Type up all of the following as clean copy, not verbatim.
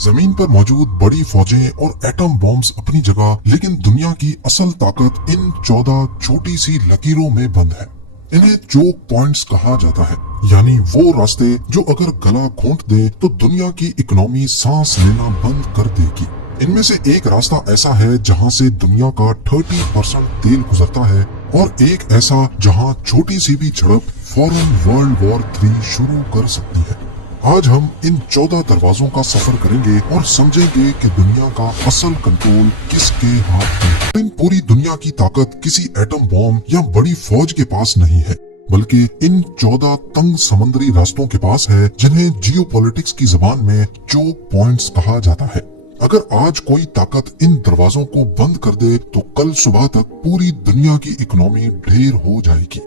जमीन पर मौजूद बड़ी फौजें और एटम बॉम्ब्स अपनी जगह, लेकिन दुनिया की असल ताकत इन 14 छोटी सी लकीरों में बंद है। इन्हें चोक पॉइंट्स कहा जाता है, यानी वो रास्ते जो अगर गला घोंट दे तो दुनिया की इकोनॉमी सांस लेना बंद कर देगी। इनमें से एक रास्ता ऐसा है जहां से दुनिया का 30% तेल गुजरता है, और एक ऐसा जहां छोटी सी भी झड़प फौरन वर्ल्ड वॉर 3 शुरू कर सकती है। आज हम इन 14 दरवाजों का सफर करेंगे और समझेंगे कि दुनिया का असल कंट्रोल किसके हाथ में है। इन पूरी दुनिया की ताकत किसी एटम बॉम्ब या बड़ी फौज के पास नहीं है, बल्कि इन 14 तंग समुद्री रास्तों के पास है, जिन्हें जियोपॉलिटिक्स की जबान में चोक पॉइंट्स कहा जाता है। अगर आज कोई ताकत इन दरवाजों को बंद कर दे तो कल सुबह तक पूरी दुनिया की इकोनॉमी ढेर हो जाएगी।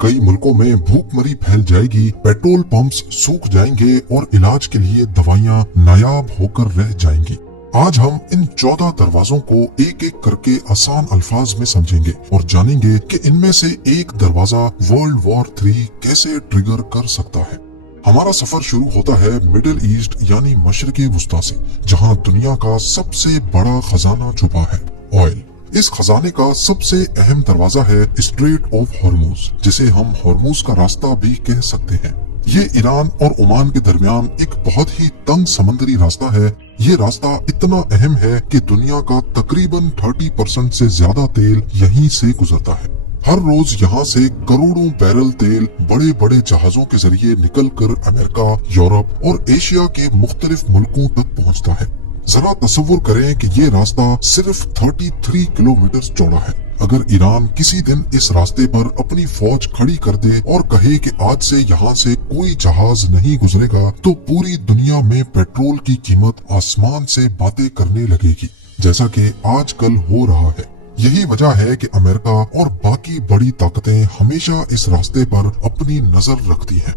कई मुल्कों में भूखमरी फैल जाएगी, पेट्रोल पंप्स सूख जाएंगे और इलाज के लिए दवाइयां नायाब होकर रह जाएंगी। आज हम इन 14 दरवाजों को एक एक करके आसान अल्फाज में समझेंगे और जानेंगे कि इनमें से एक दरवाजा वर्ल्ड वॉर 3 कैसे ट्रिगर कर सकता है। हमारा सफर शुरू होता है मिडिल ईस्ट यानी मशरिक़े वुस्ता से, जहां दुनिया का सबसे बड़ा खजाना छुपा है, ऑयल। इस खजाने का सबसे अहम दरवाजा है स्ट्रेट ऑफ हॉर्मूज, जिसे हम हॉर्मूज का रास्ता भी कह सकते हैं। ये ईरान और ओमान के दरमियान एक बहुत ही तंग समुद्री रास्ता है। ये रास्ता इतना अहम है कि दुनिया का तकरीबन 30% से ज्यादा तेल यहीं से गुजरता है। हर रोज यहाँ से करोड़ों बैरल तेल बड़े बड़े जहाजों के जरिए निकलकर अमेरिका, यूरोप और एशिया के मुख्तलिफ मुल्कों तक पहुँचता है। जरा तसव्वुर करें कि ये रास्ता सिर्फ 33 किलोमीटर चौड़ा है। अगर ईरान किसी दिन इस रास्ते पर अपनी फौज खड़ी कर दे और कहे कि आज से यहाँ से कोई जहाज नहीं गुजरेगा, तो पूरी दुनिया में पेट्रोल की कीमत आसमान से बातें करने लगेगी, जैसा कि आजकल हो रहा है। यही वजह है कि अमेरिका और बाकी बड़ी ताकतें हमेशा इस रास्ते पर अपनी नजर रखती हैं।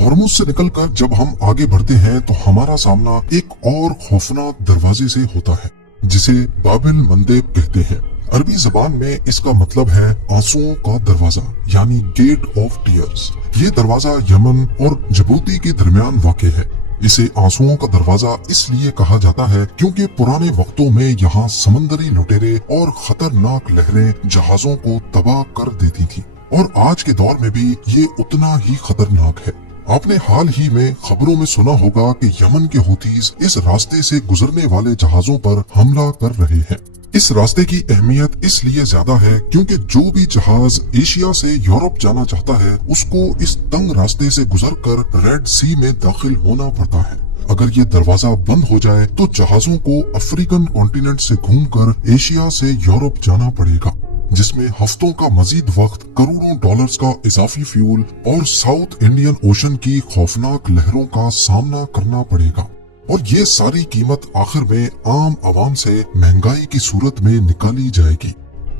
हॉर्मुज से निकलकर जब हम आगे बढ़ते हैं तो हमारा सामना एक और खौफनाक दरवाजे से होता है, जिसे बाबिल मंदेब कहते हैं। अरबी जबान में इसका मतलब है आंसुओं का दरवाजा, यानी गेट ऑफ टीयर्स। ये दरवाजा यमन और जिबूती के दरमियान वाक़ है। इसे आंसुओं का दरवाजा इसलिए कहा जाता है क्योंकि पुराने वक्तों में यहाँ समंदरी लुटेरे और खतरनाक लहरें जहाजों को तबाह कर देती थी, और आज के दौर में भी ये उतना ही खतरनाक है। आपने हाल ही में खबरों में सुना होगा कि यमन के हुतीज इस रास्ते से गुजरने वाले जहाजों पर हमला कर रहे हैं। इस रास्ते की अहमियत इसलिए ज्यादा है क्योंकि जो भी जहाज एशिया से यूरोप जाना चाहता है, उसको इस तंग रास्ते से गुजरकर रेड सी में दाखिल होना पड़ता है। अगर ये दरवाजा बंद हो जाए तो जहाजों को अफ्रीकन कॉन्टिनेंट से घूमकर एशिया से यूरोप जाना पड़ेगा, जिसमें हफ्तों का मजीद वक्त, करोड़ों डॉलर्स का इजाफी फ्यूल और साउथ इंडियन ओशन की खौफनाक लहरों का सामना करना पड़ेगा। और ये सारी कीमत आखिर में आम आवाम से महंगाई की सूरत में निकाली जाएगी।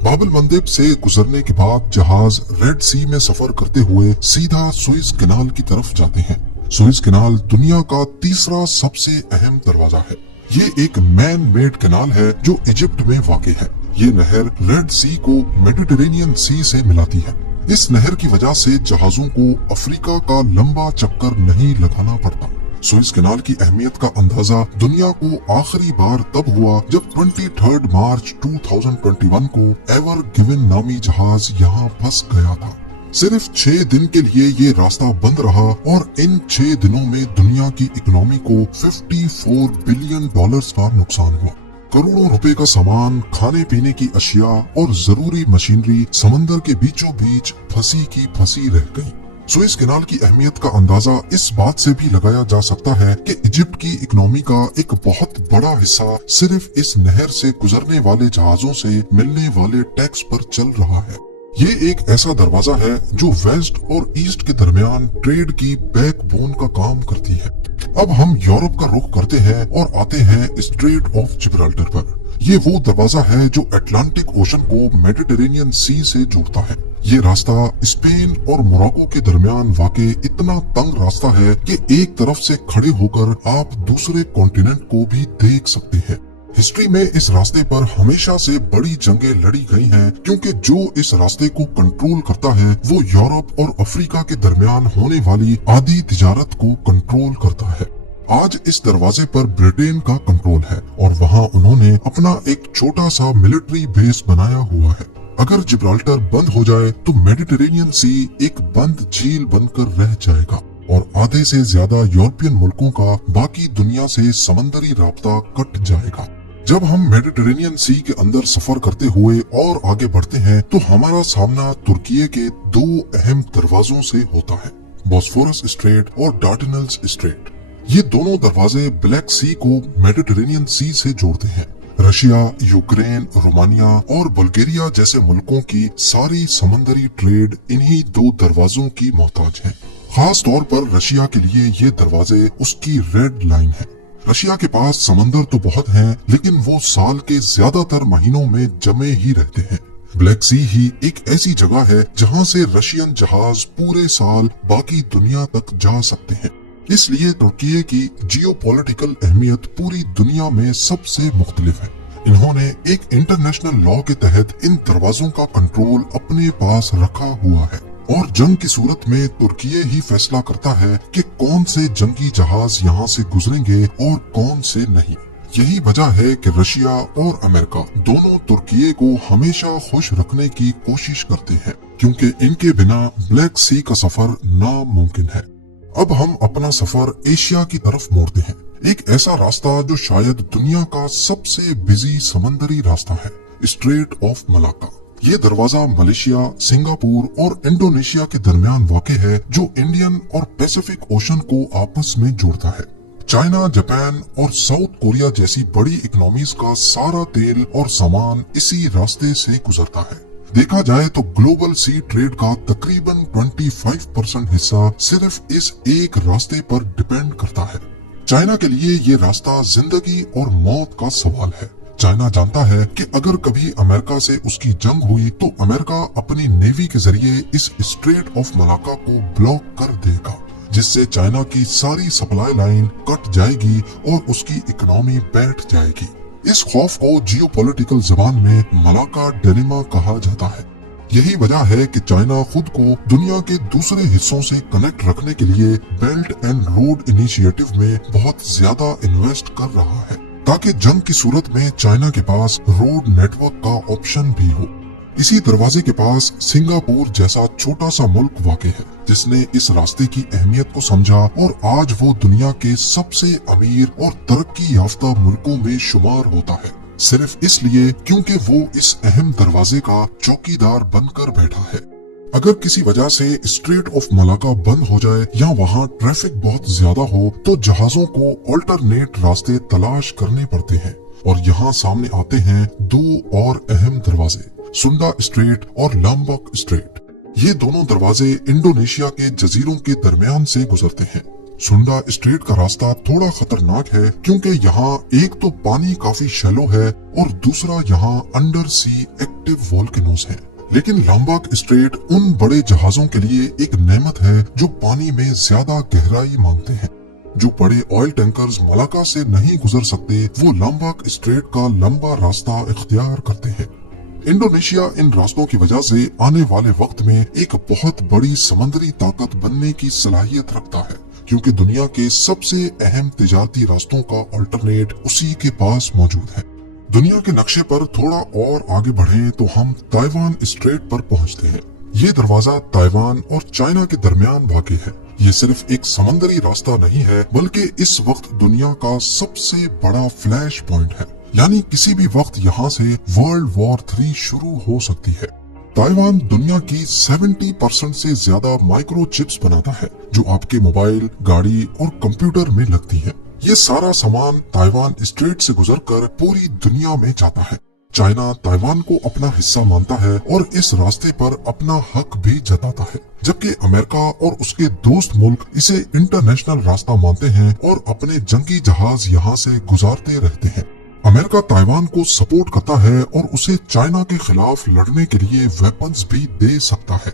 बाबिल मंदेब से गुजरने के बाद जहाज रेड सी में सफर करते हुए सीधा सुएज कैनाल की तरफ जाते हैं। सुएज कैनाल दुनिया का तीसरा सबसे अहम दरवाजा है। ये एक मैन मेड कैनाल है जो इजिप्ट में वाक़ है। ये नहर रेड सी को मेडिटेरेनियन सी से मिलाती है। इस नहर की वजह से जहाजों को अफ्रीका का लंबा चक्कर नहीं लगाना पड़ता। सुएज कैनाल की अहमियत का अंदाजा दुनिया को आखिरी बार तब हुआ जब 23 मार्च 2021 को एवर गिवन नामी जहाज यहाँ फंस गया था। सिर्फ 6 दिन के लिए ये रास्ता बंद रहा, और इन 6 दिनों में दुनिया की इकोनॉमी को 54 बिलियन डॉलर्स का नुकसान हुआ। करोड़ों रुपए का सामान, खाने पीने की अशिया और जरूरी मशीनरी समंदर के बीचों बीच फंसी की फंसी रह गई। सुएज कैनाल की अहमियत का अंदाजा इस बात से भी लगाया जा सकता है कि इजिप्ट की इकोनॉमी का एक बहुत बड़ा हिस्सा सिर्फ इस नहर से गुजरने वाले जहाजों से मिलने वाले टैक्स पर चल रहा है। ये एक ऐसा दरवाजा है जो वेस्ट और ईस्ट के दरमियान ट्रेड की बैकबोन का काम करती है। अब हम यूरोप का रुख करते हैं और आते हैं स्ट्रेट ऑफ जिब्राल्टर पर। ये वो दरवाजा है जो अटलांटिक ओशन को मेडिटेरेनियन सी से जोड़ता है। ये रास्ता स्पेन और मोरक्को के दरमियान वाक़े इतना तंग रास्ता है कि एक तरफ से खड़े होकर आप दूसरे कॉन्टिनेंट को भी देख सकते हैं। हिस्ट्री में इस रास्ते पर हमेशा से बड़ी जंगें लड़ी गई हैं, क्योंकि जो इस रास्ते को कंट्रोल करता है वो यूरोप और अफ्रीका के दरमियान होने वाली आधी तिजारत को कंट्रोल करता है। आज इस दरवाजे पर ब्रिटेन का कंट्रोल है और वहाँ उन्होंने अपना एक छोटा सा मिलिट्री बेस बनाया हुआ है। अगर जिब्राल्टर बंद हो जाए तो मेडिटेरेनियन सी एक बंद झील बनकर रह जाएगा और आधे से ज्यादा यूरोपियन मुल्कों का बाकी दुनिया से समंदरी राब्ता कट जाएगा। जब हम मेडिटेरेनियन सी के अंदर सफर करते हुए और आगे बढ़ते हैं तो हमारा सामना तुर्की के दो अहम दरवाजों से होता है, बॉस्फोरस स्ट्रेट और डार्डेनल्स स्ट्रेट। ये दोनों दरवाजे ब्लैक सी को मेडिटेरेनियन सी से जोड़ते हैं। रशिया, यूक्रेन, रोमानिया और बुल्गारिया जैसे मुल्कों की सारी समंदरी ट्रेड इन्हीं दो दरवाजों की मोहताज है। खास तौर पर रशिया के लिए ये दरवाजे उसकी रेड लाइन है। रशिया के पास समंदर तो बहुत हैं, लेकिन वो साल के ज्यादातर महीनों में जमे ही रहते हैं। ब्लैक सी ही एक ऐसी जगह है जहाँ से रशियन जहाज पूरे साल बाकी दुनिया तक जा सकते हैं। इसलिए तुर्की की जियोपॉलिटिकल अहमियत पूरी दुनिया में सबसे मुख्तलिफ है। इन्होंने एक इंटरनेशनल लॉ के तहत इन दरवाजों का कंट्रोल अपने पास रखा हुआ है और जंग की सूरत में तुर्की ही फैसला करता है कि कौन से जंगी जहाज यहाँ से गुजरेंगे और कौन से नहीं। यही वजह है कि रशिया और अमेरिका दोनों तुर्की को हमेशा खुश रखने की कोशिश करते हैं, क्योंकि इनके बिना ब्लैक सी का सफर नामुमकिन है। अब हम अपना सफर एशिया की तरफ मोड़ते हैं, एक ऐसा रास्ता जो शायद दुनिया का सबसे बिजी समंदरी रास्ता है, स्ट्रेट ऑफ मलाक्का। ये दरवाजा मलेशिया, सिंगापुर और इंडोनेशिया के दरमियान वाक़ है, जो इंडियन और पैसिफिक ओशन को आपस में जोड़ता है। चाइना, जापान और साउथ कोरिया जैसी बड़ी इकोनॉमीज का सारा तेल और सामान इसी रास्ते से गुजरता है। देखा जाए तो ग्लोबल सी ट्रेड का तकरीबन 25% हिस्सा सिर्फ इस एक रास्ते पर डिपेंड करता है। चाइना के लिए ये रास्ता जिंदगी और मौत का सवाल है। चाइना जानता है कि अगर कभी अमेरिका से उसकी जंग हुई तो अमेरिका अपनी नेवी के जरिए इस स्ट्रेट ऑफ मलाक्का को ब्लॉक कर देगा, जिससे चाइना की सारी सप्लाई लाइन कट जाएगी और उसकी इकोनॉमी बैठ जाएगी। इस खौफ को जियोपॉलिटिकल जबान में मलाक्का डिलेमा कहा जाता है। यही वजह है कि चाइना खुद को दुनिया के दूसरे हिस्सों से कनेक्ट रखने के लिए बेल्ट एंड रोड इनिशिएटिव में बहुत ज्यादा इन्वेस्ट कर रहा है, ताकि जंग की सूरत में चाइना के पास रोड नेटवर्क का ऑप्शन भी हो। इसी दरवाजे के पास सिंगापुर जैसा छोटा सा मुल्क वाक़ है, जिसने इस रास्ते की अहमियत को समझा और आज वो दुनिया के सबसे अमीर और तरक्की याफ्ता मुल्कों में शुमार होता है, सिर्फ इसलिए क्योंकि वो इस अहम दरवाजे का चौकीदार बनकर बैठा है। अगर किसी वजह से स्ट्रेट ऑफ मलाक्का बंद हो जाए या वहाँ ट्रैफिक बहुत ज्यादा हो तो जहाजों को अल्टरनेट रास्ते तलाश करने पड़ते हैं और यहाँ सामने आते हैं दो और अहम दरवाजे, सुंडा स्ट्रेट और लॉम्बक स्ट्रेट। ये दोनों दरवाजे इंडोनेशिया के जजीरों के दरमियान से गुजरते हैं। सुंडा स्ट्रेट का रास्ता थोड़ा खतरनाक है क्योंकि यहाँ एक तो पानी काफी शैलो है और दूसरा यहाँ अंडर सी एक्टिव वोल्केनोज हैं। लेकिन लॉम्बक स्ट्रेट उन बड़े जहाजों के लिए एक नेमत है जो पानी में ज्यादा गहराई मांगते हैं। जो बड़े ऑयल टैंकर्स मलाक्का से नहीं गुजर सकते वो लॉम्बक स्ट्रेट का लंबा रास्ता इख्तियार करते हैं। इंडोनेशिया इन रास्तों की वजह से आने वाले वक्त में एक बहुत बड़ी समुद्री ताकत बनने की सलाहियत रखता है, क्योंकि दुनिया के सबसे अहम तिजारती रास्तों का अल्टरनेट उसी के पास मौजूद है। दुनिया के नक्शे पर थोड़ा और आगे बढ़ें तो हम ताइवान स्ट्रेट पर पहुंचते हैं। ये दरवाजा ताइवान और चाइना के दरमियान वाक़ है। ये सिर्फ एक समंदरी रास्ता नहीं है, बल्कि इस वक्त दुनिया का सबसे बड़ा फ्लैश पॉइंट है, यानी किसी भी वक्त यहाँ से वर्ल्ड वॉर 3 शुरू हो सकती है। ताइवान दुनिया की 70% से ज्यादा माइक्रो चिप्स बनाता है, जो आपके मोबाइल, गाड़ी और कंप्यूटर में लगती है। ये सारा सामान ताइवान स्ट्रेट से गुजरकर पूरी दुनिया में जाता है। चाइना ताइवान को अपना हिस्सा मानता है और इस रास्ते पर अपना हक भी जताता है, जबकि अमेरिका और उसके दोस्त मुल्क इसे इंटरनेशनल रास्ता मानते हैं और अपने जंगी जहाज यहाँ से गुजारते रहते हैं। अमेरिका ताइवान को सपोर्ट करता है और उसे चाइना के खिलाफ लड़ने के लिए वेपन्स भी दे सकता है।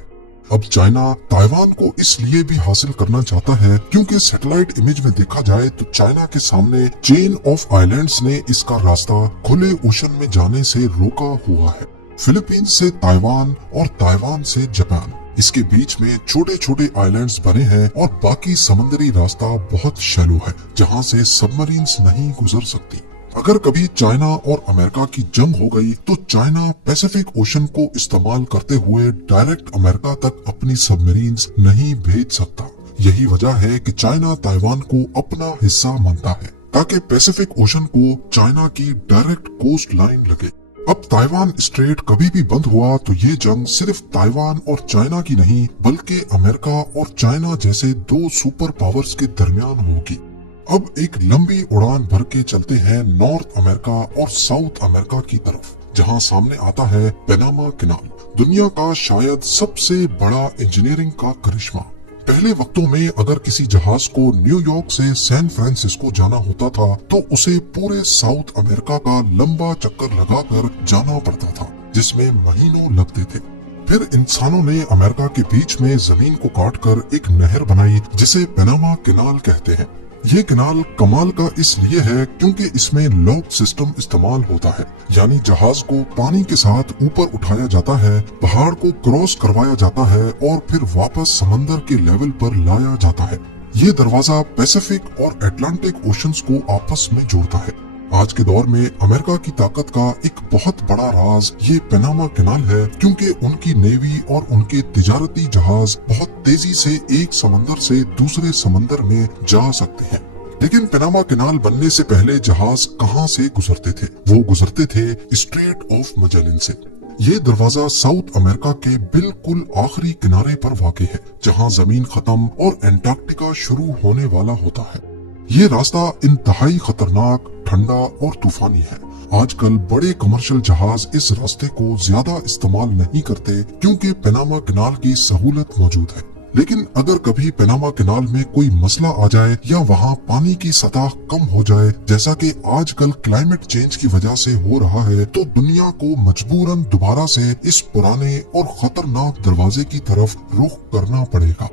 अब चाइना ताइवान को इसलिए भी हासिल करना चाहता है क्योंकि सैटेलाइट इमेज में देखा जाए तो चाइना के सामने चेन ऑफ आइलैंड्स ने इसका रास्ता खुले ओशन में जाने से रोका हुआ है। फिलीपींस से ताइवान और ताइवान से जापान। इसके बीच में छोटे छोटे आइलैंड्स बने हैं और बाकी समुद्री रास्ता बहुत शैलो है जहाँ से सबमरीन्स नहीं गुजर सकती। अगर कभी चाइना और अमेरिका की जंग हो गई तो चाइना पैसिफिक ओशन को इस्तेमाल करते हुए डायरेक्ट अमेरिका तक अपनी सबमरीन्स नहीं भेज सकता। यही वजह है कि चाइना ताइवान को अपना हिस्सा मानता है ताकि पैसिफिक ओशन को चाइना की डायरेक्ट कोस्ट लाइन लगे। अब ताइवान स्ट्रेट कभी भी बंद हुआ तो ये जंग सिर्फ ताइवान और चाइना की नहीं बल्कि अमेरिका और चाइना जैसे दो सुपर पावर्स के दरमियान होगी। अब एक लंबी उड़ान भर के चलते हैं नॉर्थ अमेरिका और साउथ अमेरिका की तरफ, जहां सामने आता है पनामा कैनाल, दुनिया का शायद सबसे बड़ा इंजीनियरिंग का करिश्मा। पहले वक्तों में अगर किसी जहाज को न्यूयॉर्क से सैन फ्रांसिस्को जाना होता था तो उसे पूरे साउथ अमेरिका का लंबा चक्कर लगाकर जाना पड़ता था, जिसमें महीनों लगते थे। फिर इंसानों ने अमेरिका के बीच में जमीन को काटकर एक नहर बनाई जिसे पनामा कैनाल कहते हैं। ये कैनाल कमाल का इसलिए है क्योंकि इसमें लॉक सिस्टम इस्तेमाल होता है, यानी जहाज को पानी के साथ ऊपर उठाया जाता है, पहाड़ को क्रॉस करवाया जाता है और फिर वापस समंदर के लेवल पर लाया जाता है। ये दरवाजा पैसिफिक और अटलांटिक ओशंस को आपस में जोड़ता है। आज के दौर में अमेरिका की ताकत का एक बहुत बड़ा राज ये पनामा कैनाल है, क्योंकि उनकी नेवी और उनके तिजारती जहाज बहुत तेजी से एक समंदर से दूसरे समंदर में जा सकते हैं। लेकिन पनामा कैनाल बनने से पहले जहाज कहां से गुजरते थे? वो गुजरते थे स्ट्रेट ऑफ मैजेलन से। ये दरवाजा साउथ अमेरिका के बिल्कुल आखिरी किनारे पर वाक़ है, जहां जमीन खत्म और एंटार्क्टिका शुरू होने वाला होता है। ये रास्ता इंतहाई खतरनाक, ठंडा और तूफानी है। आजकल बड़े कमर्शियल जहाज इस रास्ते को ज्यादा इस्तेमाल नहीं करते क्योंकि पनामा कैनाल की सहूलत मौजूद है। लेकिन अगर कभी पनामा कैनाल में कोई मसला आ जाए या वहाँ पानी की सतह कम हो जाए, जैसा कि आजकल क्लाइमेट चेंज की वजह से हो रहा है, तो दुनिया को मजबूरन दोबारा से इस पुराने और खतरनाक दरवाजे की तरफ रुख करना पड़ेगा।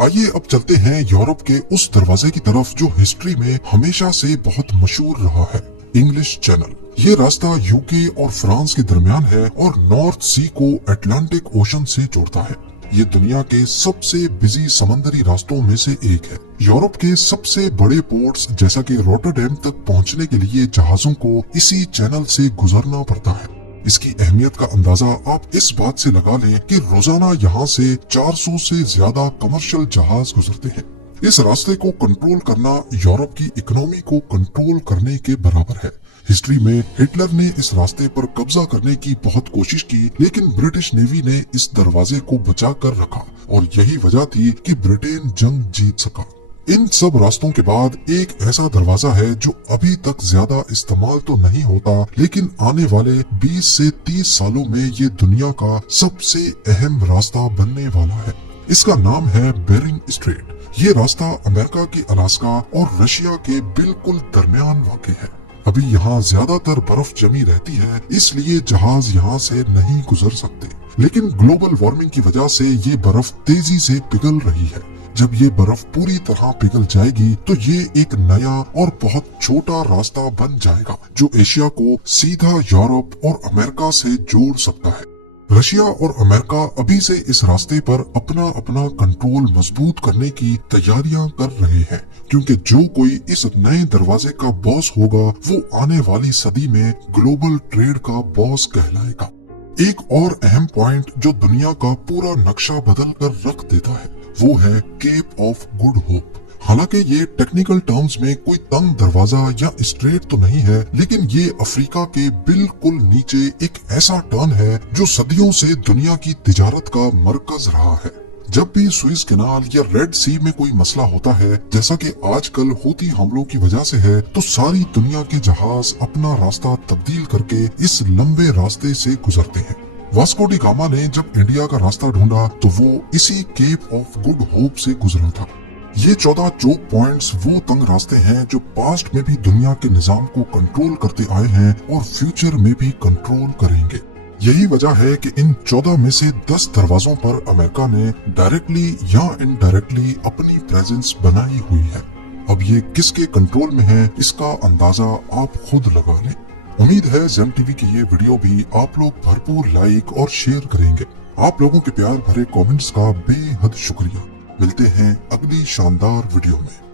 आइए अब चलते हैं यूरोप के उस दरवाजे की तरफ जो हिस्ट्री में हमेशा से बहुत मशहूर रहा है, इंग्लिश चैनल। ये रास्ता यूके और फ्रांस के दरमियान है और नॉर्थ सी को अटलांटिक ओशन से जोड़ता है। ये दुनिया के सबसे बिजी समंदरी रास्तों में से एक है। यूरोप के सबसे बड़े पोर्ट्स जैसा कि रोटरडैम तक पहुंचने के लिए जहाजों को इसी चैनल से गुजरना पड़ता है। इसकी अहमियत का अंदाजा आप इस बात से लगा लें कि रोजाना यहाँ से 400 से ज्यादा कमर्शियल जहाज गुजरते हैं। इस रास्ते को कंट्रोल करना यूरोप की इकोनॉमी को कंट्रोल करने के बराबर है। हिस्ट्री में हिटलर ने इस रास्ते पर कब्जा करने की बहुत कोशिश की, लेकिन ब्रिटिश नेवी ने इस दरवाजे को बचा कर रखा और यही वजह थी कि ब्रिटेन जंग जीत सका। इन सब रास्तों के बाद एक ऐसा दरवाजा है जो अभी तक ज्यादा इस्तेमाल तो नहीं होता, लेकिन आने वाले 20 से 30 सालों में ये दुनिया का सबसे अहम रास्ता बनने वाला है। इसका नाम है बेरिंग स्ट्रेट। ये रास्ता अमेरिका के अलास्का और रशिया के बिल्कुल दरमियान वाक़ है। अभी यहाँ ज्यादातर बर्फ जमी रहती है, इसलिए जहाज यहाँ से नहीं गुजर सकते, लेकिन ग्लोबल वार्मिंग की वजह से ये बर्फ तेजी से पिघल रही है। जब ये बर्फ पूरी तरह पिघल जाएगी तो ये एक नया और बहुत छोटा रास्ता बन जाएगा जो एशिया को सीधा यूरोप और अमेरिका से जोड़ सकता है। रशिया और अमेरिका अभी से इस रास्ते पर अपना अपना कंट्रोल मजबूत करने की तैयारियां कर रहे हैं, क्योंकि जो कोई इस नए दरवाजे का बॉस होगा वो आने वाली सदी में ग्लोबल ट्रेड का बॉस कहलाएगा। एक और अहम पॉइंट जो दुनिया का पूरा नक्शा बदल कर रख देता है वो है केप ऑफ गुड होप। हालांकि ये टेक्निकल टर्म्स में कोई तंग दरवाजा या स्ट्रेट तो नहीं है, लेकिन ये अफ्रीका के बिल्कुल नीचे एक ऐसा टर्न है जो सदियों से दुनिया की तिजारत का मरकज रहा है। जब भी सुएज कैनाल या रेड सी में कोई मसला होता है, जैसा कि आजकल हूती हमलों की वजह से है, तो सारी दुनिया के जहाज अपना रास्ता तब्दील करके इस लंबे रास्ते से गुजरते हैं। वास्को डी गामा ने जब इंडिया का रास्ता ढूंढा तो वो इसी केप ऑफ गुड होप से गुजरा था। ये 14 चोक पॉइंट्स वो तंग रास्ते हैं जो पास्ट में भी दुनिया के निजाम को कंट्रोल करते आए हैं और फ्यूचर में भी कंट्रोल करेंगे। यही वजह है कि इन 14 में से 10 दरवाजों पर अमेरिका ने डायरेक्टली या इनडायरेक्टली अपनी प्रेजेंस बनाई हुई है। अब ये किसके कंट्रोल में है, इसका अंदाजा आप खुद लगा लें। उम्मीद है जेम टीवी की ये वीडियो भी आप लोग भरपूर लाइक और शेयर करेंगे। आप लोगों के प्यार भरे कमेंट्स का बेहद शुक्रिया। मिलते हैं अगली शानदार वीडियो में।